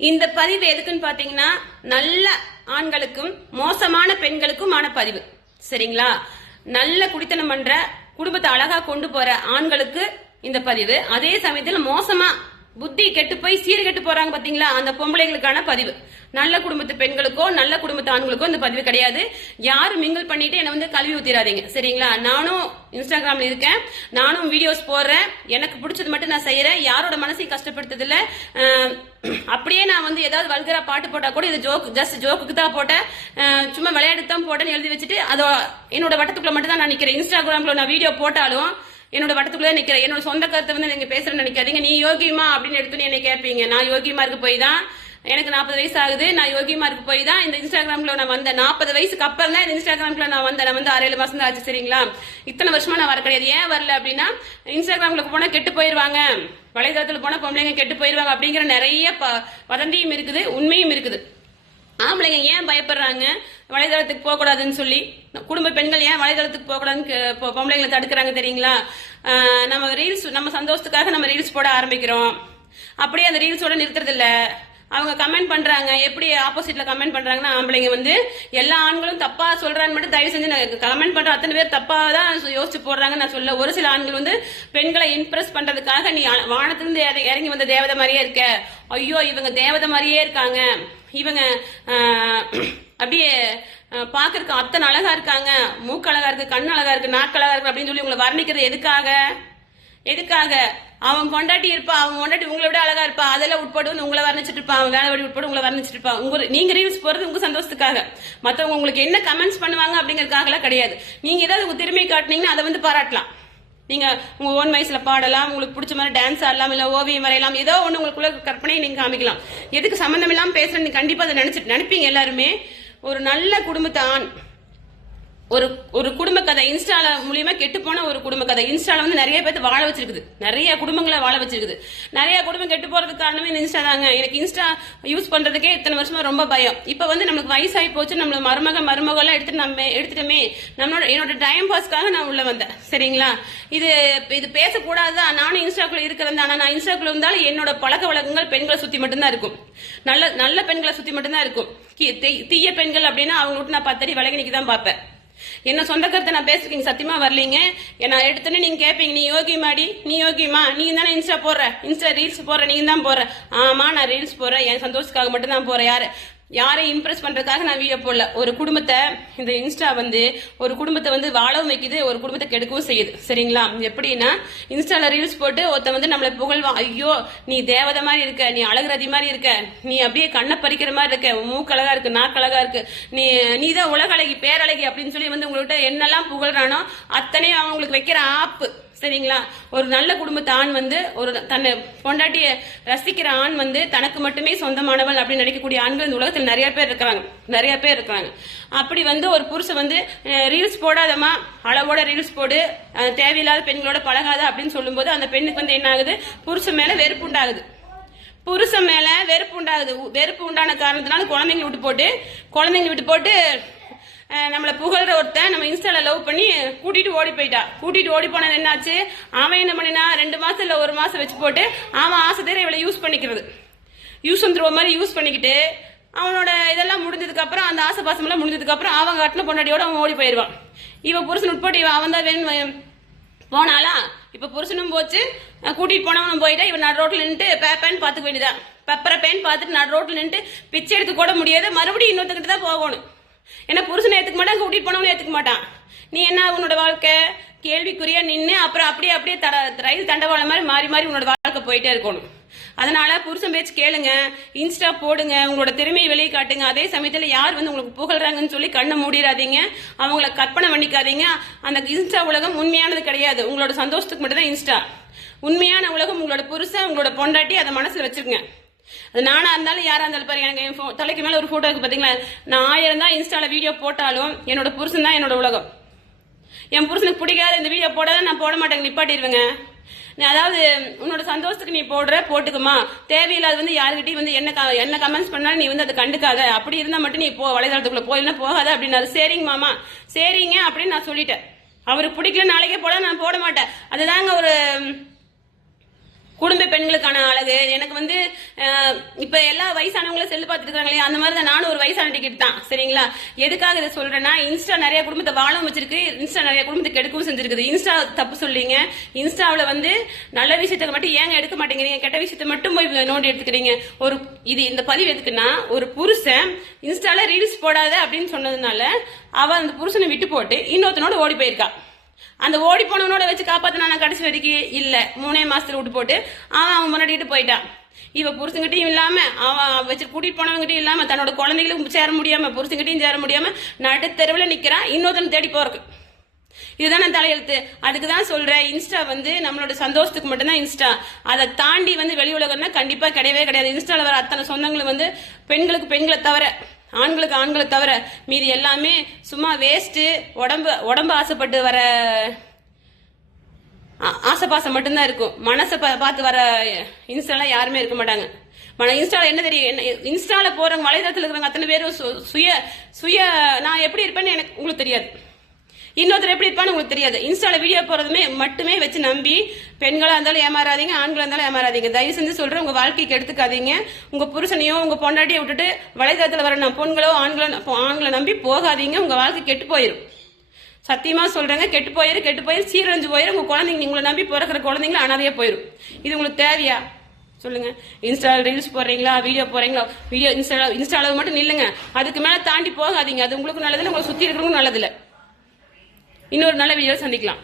இந்த பதிவு எதுக்குன்னு பாத்தீங்கன்னா நல்ல ஆண்களுக்கும் மோசமான பெண்களுக்குமான பதிவு. சரிங்களா? நல்ல குடித்தனம் பண்ற குடும்பத்தை அழகா கொண்டு போற ஆண்களுக்கு இந்த பதிவு. அதே சமயத்தில் மோசமா புத்தி கெட்டு போய் சீர்கெட்டு போறாங்க பாத்தீங்களா? அந்த பொம்பளைங்களுக்கான பதிவு. நல்ல குடும்பத்து பெண்களுக்கோ நல்ல குடும்பத்து ஆண்களுக்கோ இந்த பதிவு கிடையாது. யாரும் மிங்கிள் பண்ணிட்டு என்ன வந்து கல்வி ஊத்திராதீங்க சரிங்களா? நானும் இன்ஸ்டாகிராம்ல இருக்கேன். நானும் வீடியோஸ் போடுறேன். எனக்கு பிடிச்சது மட்டும் நான் செய்யறேன். யாரோட மனசையும் கஷ்டப்படுத்ததில்ல அப்படியே நான் வந்து ஏதாவது வல்கரா பாட்டு போட்டா கூட இது ஜோக் ஜஸ்ட் ஜோக்குக்கு தான் போட்டேன். சும்மா விளையாட்டு தான் போட்டேன்னு எழுதி வச்சுட்டு அதோ என்னோட வட்டத்துக்குள்ள மட்டும் தான் நான் நிக்கிறேன். இன்ஸ்டாகிராம்ல நான் வீடியோ போட்டாலும் என்னோட வட்டத்துக்குள்ளே நிற்கிறேன் என்னோட சொந்த கருத்தை வந்து நீங்கள் பேசுகிற நினைக்காதீங்க. நீ யோகியமா அப்படின்னு எடுத்து என்னை கேட்பீங்க நான் யோகியமா இருக்க போய் தான் எனக்கு நாற்பது வயசு ஆகுது. நான் யோகிமாருக்கு போய் தான் இந்த இன்ஸ்டாகிராமில் நான் வந்தேன். நாற்பது வயசுக்கு அப்புறம் தான் இந்த இன்ஸ்டாகிராமில் நான் வந்தேன். நான் வந்து ஆறு ஏழு மாதம் தான் ஆச்சு சரிங்களா? இத்தனை வருஷமா நான் வர கிடையாது. ஏன் வரல அப்படின்னா இன்ஸ்டாகிராமில் போனால் கெட்டு போயிடுவாங்க வலைதளத்தில் போனால் பொம்பளைங்க கெட்டு போயிடுவாங்க அப்படிங்கிற நிறைய ப- வதந்தியும் இருக்குது உண்மையும் இருக்குது. ஆம்பளைங்க ஏன் பயப்படுறாங்க? வலைதளத்துக்கு போகக்கூடாதுன்னு சொல்லி. குடும்ப பெண்கள் ஏன் வலைதளத்துக்கு போகக்கூடாதுன்னு பொம்பளைங்களை தடுக்கிறாங்க தெரியுங்களா? நம்ம ரீல்ஸ் நம்ம சந்தோஷத்துக்காக நம்ம ரீல்ஸ் போட ஆரம்பிக்கிறோம். அப்படியே அந்த ரீல்ஸோட நிறுத்துறதில்ல. அவங்க கமெண்ட் பண்றாங்க. எப்படி ஆப்போசிட்ல கமெண்ட் பண்றாங்கன்னா ஆம்பளைங்க வந்து எல்லா ஆண்களும் தப்பா சொல்றான்னு மட்டும் தயவு செஞ்சு கமெண்ட் பண்ற அத்தனை பேர் தப்பா தான் யோசிச்சு போடுறாங்க நான் சொல்ல. ஒரு சில ஆண்கள் வந்து பெண்களை இம்ப்ரெஸ் பண்றதுக்காக நீ வானத்திலிருந்து இறங்கி வந்த தேவதை மாதிரியே இருக்க. ஐயோ இவங்க தேவதை மாதிரியே இருக்காங்க. இவங்க ஆஹ், அப்படியே பார்க்கறக்கு அத்தனை அழகா இருக்காங்க. மூக்கு அழகா இருக்கு கண் அழகா இருக்கு நாக்கு அழகா இருக்கு அப்படின்னு சொல்லி உங்களை வர்ணிக்கிறது எதுக்காக? எதுக்காக? அவன் பொண்டாட்டி இருப்பா அவன் பொண்டாட்டி உங்களை விட அழகா இருப்பா அதெல்லாம் உட்பட்டு வந்து உங்களை வர்ணிச்சிட்டு இருப்பான் அவன் வேலை வழி உட்பட்டு உங்களை வர்ணிச்சிட்டு இருப்பான் உங்க நீங்க ரீல்ஸ் போறது உங்க சந்தோஷத்துக்காக. மத்தவங்க உங்களுக்கு என்ன கமெண்ட்ஸ் பண்ணுவாங்க அப்படிங்கறதுக்காகலாம் கிடையாது. நீங்க ஏதாவது உங்க திறமை காட்டுனீங்கன்னா அதை வந்து பாராட்டலாம். நீங்க உங்க ஓன் வயசுல பாடலாம் உங்களுக்கு பிடிச்ச மாதிரி டான்ஸ் ஆடலாம் இல்ல ஓவியம் வரையலாம் ஏதோ ஒண்ணு உங்களுக்குள்ள கற்பனையை நீங்க காமிக்கலாம். எதுக்கு சம்பந்தம் இல்லாம பேசுறேன் நீங்க கண்டிப்பா அதை நினைச்சிட்டு நினைப்பீங்க எல்லாருமே. ஒரு நல்ல குடும்பத்தான் ஆண் ஒரு ஒரு குடும்ப கதை இன்ஸ்டால மூலியமா கெட்டு போன ஒரு குடும்ப கதை. இன்ஸ்டால வந்து நிறைய பேர்த்து வாழ வச்சிருக்குது. நிறைய குடும்பங்களை வாழ வச்சிருக்குது. நிறைய குடும்பம் கெட்டு போறதுக்கு காரணமே இந்த இன்ஸ்டா தாங்க. எனக்கு இன்ஸ்டா யூஸ் பண்றதுக்கே இத்தனை வருஷமா ரொம்ப பயம். இப்போ வந்து நமக்கு வயசாகி போச்சு நம்மள மருமக மருமகெல்லாம் எடுத்து நம்ம எடுத்துட்டோமே. நம்மளோட என்னோட டைம் பாஸ்க்காக நான் உள்ள வந்தேன். சரிங்களா? இது இது பேசக்கூடாது. நானும் இன்ஸ்டாக்குள்ள இருக்கிறேன் ஆனா நான் இன்ஸ்டாக்குள்ள இருந்தாலும் என்னோட பழக்க வழக்கங்கள் பெண்களை சுத்தி மட்டும்தான் இருக்கும். நல்ல நல்ல பெண்களை சுத்தி மட்டும்தான் இருக்கும். தீய பெண்கள் அப்படின்னா அவங்க விட்டு நான் பத்தடி விலகி நிக்க தான் பார்ப்பேன். என்ன சொந்த கருத்தை நான் பேசுறீங்க சத்தியமா வரலீங்க? நான் எடுத்துன்னு நீங்க கேட்பீங்க நீ யோகி மாடி நீ யோகிமா நீ தானே இன்ஸ்டா போடுற? இன்ஸ்டா ரீல்ஸ் போடுற நீங்க தான் போடுற? ஆமா நான் ரீல்ஸ் போடுறேன். என் சந்தோஷத்துக்காக மட்டும் தான் போறேன் யாரு? யாரையும் இம்ப்ரெஸ் பண்றதுக்காக நான் வீடியோ போடல. ஒரு குடும்பத்தை இந்த இன்ஸ்டா வந்து ஒரு குடும்பத்தை வந்து வாழவும் வைக்குது ஒரு குடும்பத்தை கெடுக்கவும் செய்யுது. சரிங்களா? எப்படின்னா இன்ஸ்டால ரீல்ஸ் போட்டு ஒருத்தன் வந்து நம்மளை புகழ்வான். ஐயோ நீ தேவதை மாதிரி இருக்க நீ அழகுரதி மாதிரி இருக்க நீ அப்படியே கண்ணை பறிக்கிற மாதிரி இருக்க உன் மூக்கு அழகா இருக்கு நாக்கு அழகா இருக்கு நீ நீ தான் உலக அழகி பேரழகி அப்படின்னு சொல்லி வந்து உங்கள்கிட்ட என்னெல்லாம் புகழ்றானோ அத்தனையும் அவங்களுக்கு வைக்கிற ஆப்பு. சரிங்களா? ஒரு நல்ல குடும்பத்து ஆண் வந்து ஒரு தன்னை பொண்டாட்டிய ரசிக்கிற ஆண் வந்து தனக்கு மட்டுமே சொந்தமானவள் அப்படின்னு நினைக்கக்கூடிய ஆண்கள் இந்த உலகத்தில் நிறைய பேர் இருக்கிறாங்க. நிறைய பேர் இருக்கிறாங்க. அப்படி வந்து ஒரு புருஷன் வந்து ரீல்ஸ் போடாதமா அளவோட ரீல்ஸ் போடு. தேவையில்லாத பெண்களோட பழகாத அப்படின்னு சொல்லும்போது அந்த பெண்ணுக்கு வந்து என்ன ஆகுது? புருஷன் மேல வெறுப்பு உண்டாகுது. புருஷன் மேல வெறுப்பு உண்டாகுது. வெறுப்பு உண்டான காரணத்தினால குழந்தைங்களை விட்டு போட்டு குழந்தைங்களை விட்டு போட்டு நம்மளை புகழ்ற ஒருத்தன் நம்ம இன்ஸ்டால லவ் பண்ணி கூட்டிட்டு ஓடி போயிட்டா. கூட்டிட்டு ஓடி போனது என்னாச்சு? அவன் என்ன பண்ணினா ரெண்டு மாசம் இல்ல ஒரு மாசம் வச்சு போட்டு அவன் ஆசை தேர இவளை யூஸ் பண்ணிக்கிறது. யூஸ் வந்துருவ மாதிரி யூஸ் பண்ணிக்கிட்டு அவனோட இதெல்லாம் முடிஞ்சதுக்கு அப்புறம் அந்த ஆசை பாசமெல்லாம் முடிஞ்சதுக்கு அப்புறம் அவன் கட்டின பொண்டாட்டியோட அவன் ஓடி போயிடுவான் இவன் புருஷன் உட்பட்டு இவன் அவன் தான் வேணும் போனாளா? இப்ப புருஷனும் போச்சு. கூட்டிகிட்டு கூட்டிட்டு போனவனும் போயிட்டா. இவன் நடு ரோட்டில் நின்று பேப்பேன்னு பாத்துக்க வேண்டியதான் பெப்பரை பேன் பார்த்துட்டு நடு ரோட்டில் நின்று பிச்சை எடுத்து கூட முடியாது. மறுபடியும் இன்னொருத்தங்கிட்ட தான் போகணும். ஏன்னா புருஷனை ஏத்துக்க மாட்டான் கூட்டிட்டு போனவனும் ஏத்துக்க மாட்டான். நீ என்ன உன்னோட வாழ்க்கை? கேள்விக்குறியா நின்று அப்புறம் அப்படியே அப்படியே தட ரயில் தண்டவாளம் மாதிரி மாறி மாறி உன்னோட வாழ்க்கை போயிட்டே இருக்கணும். அதனால புருஷன் பேச்சு கேளுங்க இன்ஸ்டா போடுங்க உங்களோட திறமையை வெளியே காட்டுங்க. அதே சமயத்துல யார் வந்து உங்களுக்கு புகழ்றாங்கன்னு சொல்லி கண்ணை மூடிடாதீங்க. அவங்கள கற்பனை பண்ணிக்காதீங்க. அந்த இன்ஸ்டா உலகம் உண்மையானது கிடையாது. உங்களோட சந்தோஷத்துக்கு மட்டும்தான் இன்ஸ்டா. உண்மையான உலகம் உங்களோட புருஷன் உங்களோட பொண்டாட்டி அதை மனசுல வச்சிருங்க. அது நானாக இருந்தாலும் யாராக இருந்தாலும் பாருங்க எனக்கு என் ஃபோன் தலைக்கு மேலே ஒரு ஃபோட்டோ இருக்குது பார்த்தீங்களா நான் ஆயிரம் தான் வீடியோ போட்டாலும் என்னோட புருஷன் தான் என்னோட உலகம். என் புருஷனுக்கு பிடிக்காத இந்த வீடியோ போடாத நான் போட மாட்டேங்க நிப்பாட்டிடுவேங்க. நீ அதாவது உன்னோட சந்தோஷத்துக்கு நீ போடுற போட்டுக்குமா. தேவையில்லாத வந்து யாருக்கிட்டையும் வந்து என்ன க- என்ன கமெண்ட்ஸ் பண்ணாலும் நீ வந்து அதை கண்டுக்காத. அப்படி இருந்தால் மட்டும் நீ போ வலைதளத்துக்குள்ளே போயிலாம் போகாத அப்படின்னாரு. சரிங்க மாமா. சரிங்க அப்படின்னு நான் சொல்லிட்டேன். அவருக்கு பிடிக்கல நாளைக்கே போட நான் போட மாட்டேன். அதுதாங்க ஒரு குடும்ப பெண்களுக்கான அழகு. எனக்கு வந்து இப்போ இப்ப எல்லா வயசானவங்களும் செல்லு பார்த்துட்டு இருக்காங்களே அந்த மாதிரி தான் நானும் ஒரு வயசான டிக்கெட் தான் சரிங்களா? எதுக்காக இதை சொல்றேன்னா இன்ஸ்டா நிறைய குடும்பத்தை வாழவும் வச்சிருக்கு. இன்ஸ்டா நிறைய குடும்பத்தை கெடுக்கவும் செஞ்சிருக்குது. இன்ஸ்டா தப்பு சொல்லிங்க இன்ஸ்டாவில் வந்து நல்ல விஷயத்தை மட்டும் ஏங்க எடுக்க மாட்டேங்கிறீங்க? கெட்ட விஷயத்தை மட்டும் போய் நோண்டி எடுத்துக்கிறீங்க. ஒரு இது இந்த பதிவு எதுக்குன்னா ஒரு புருஷன் இன்ஸ்டால ரீல்ஸ் போடாத அப்படின்னு சொன்னதுனால அவ அந்த புருஷனை விட்டு போட்டு இன்னொருத்தனோட ஓடி போயிருக்கா. அந்த ஓடி போனவனோட வச்சு காப்பாத்தினா கடைசி வரைக்கும் இல்ல மூணே மாசத்துல விட்டு போட்டு அவன் அவன் முன்னாடிட்டு போயிட்டான். இவ புருஷங்கிட்டையும் இல்லாம அவன் வச்சு கூட்டிட்டு போனவங்கிட்டையும் இல்லாம தன்னோட குழந்தைகளுக்கும் சேர முடியாம புருஷங்கிட்டையும் சேர முடியாம நடுத்தெருவில் நிக்கிறான் இன்னொருத்தன் தேடி போறக்கு. இதுதான் நான் தலையெழுத்து. அதுக்கு தான் சொல்றேன் இன்ஸ்டா வந்து நம்மளோட சந்தோஷத்துக்கு மட்டும்தான் இன்ஸ்டா. அதை தாண்டி வந்து வெளி உலகம்னா கண்டிப்பா கிடையவே கிடையாது. இன்ஸ்டால வர அத்தனை சொந்தங்களும் வந்து பெண்களுக்கு பெண்களை தவிர ஆண்களுக்கு ஆண்களை தவிர மீதி எல்லாமே சும்மா வேஸ்ட்டு உடம்பு உடம்பு ஆசைப்பட்டு வர ஆ- ஆசைப்பாசம் மட்டும்தான் இருக்கும். மனசை ப பார்த்து வர இன்ஸ்டாலாம் யாருமே இருக்க மாட்டாங்க. மன இன்ஸ்டாவில் என்ன தெரியும்? என்ன இன்ஸ்டாவில் போகிறவங்க வலைதளத்தில் இருக்கிறவங்க அத்தனை பேரும் சு- சுய சுய நான் எப்படி இருப்பேன்னு எனக்கு உங்களுக்கு தெரியாது. இன்னொருத்தர் எப்படி இருப்பான்னு உங்களுக்கு தெரியாது. இன்ஸ்டால வீடியோ போறதுமே மட்டுமே வச்சு நம்பி பெண்களா இருந்தாலும் ஏமாறாதீங்க ஆண்களா இருந்தாலும் ஏமாறாதீங்க. தயவு செஞ்சு சொல்றேன் உங்க வாழ்க்கைக்கு எடுத்துக்காதீங்க உங்க புருஷனையோ உங்க பொண்டாட்டியை விட்டுட்டு வலைதளத்துல வர ந- பெண்களோ ஆண்களோ ஆண்களை நம்பி போகாதீங்க உங்க வாழ்க்கை கெட்டு போயிடும் சத்தியமா சொல்றேங்க கெட்டு போயிரு கெட்டு போயிரு சீரழிஞ்சு போயிரு. உங்க குழந்தைங்க உங்களை நம்பி பிறக்கிற குழந்தைங்களும் அனாதையா போயிரும். இது உங்களுக்கு தேவையா? சொல்லுங்க. இன்ஸ்டால ரீல்ஸ் போடுறீங்களா வீடியோ போறீங்களா வீடியோ இன்ஸ்டா இன்ஸ்டால மட்டும் நில்லுங்க. அதுக்கு மேல தாண்டி போகாதீங்க. அது உங்களுக்கு நல்லதில்லை உங்களை சுத்தி இருக்கிறவங்களுக்கும் நல்லதில்லை இன்னொரு நல்ல வீடியோ சந்திக்கலாம்.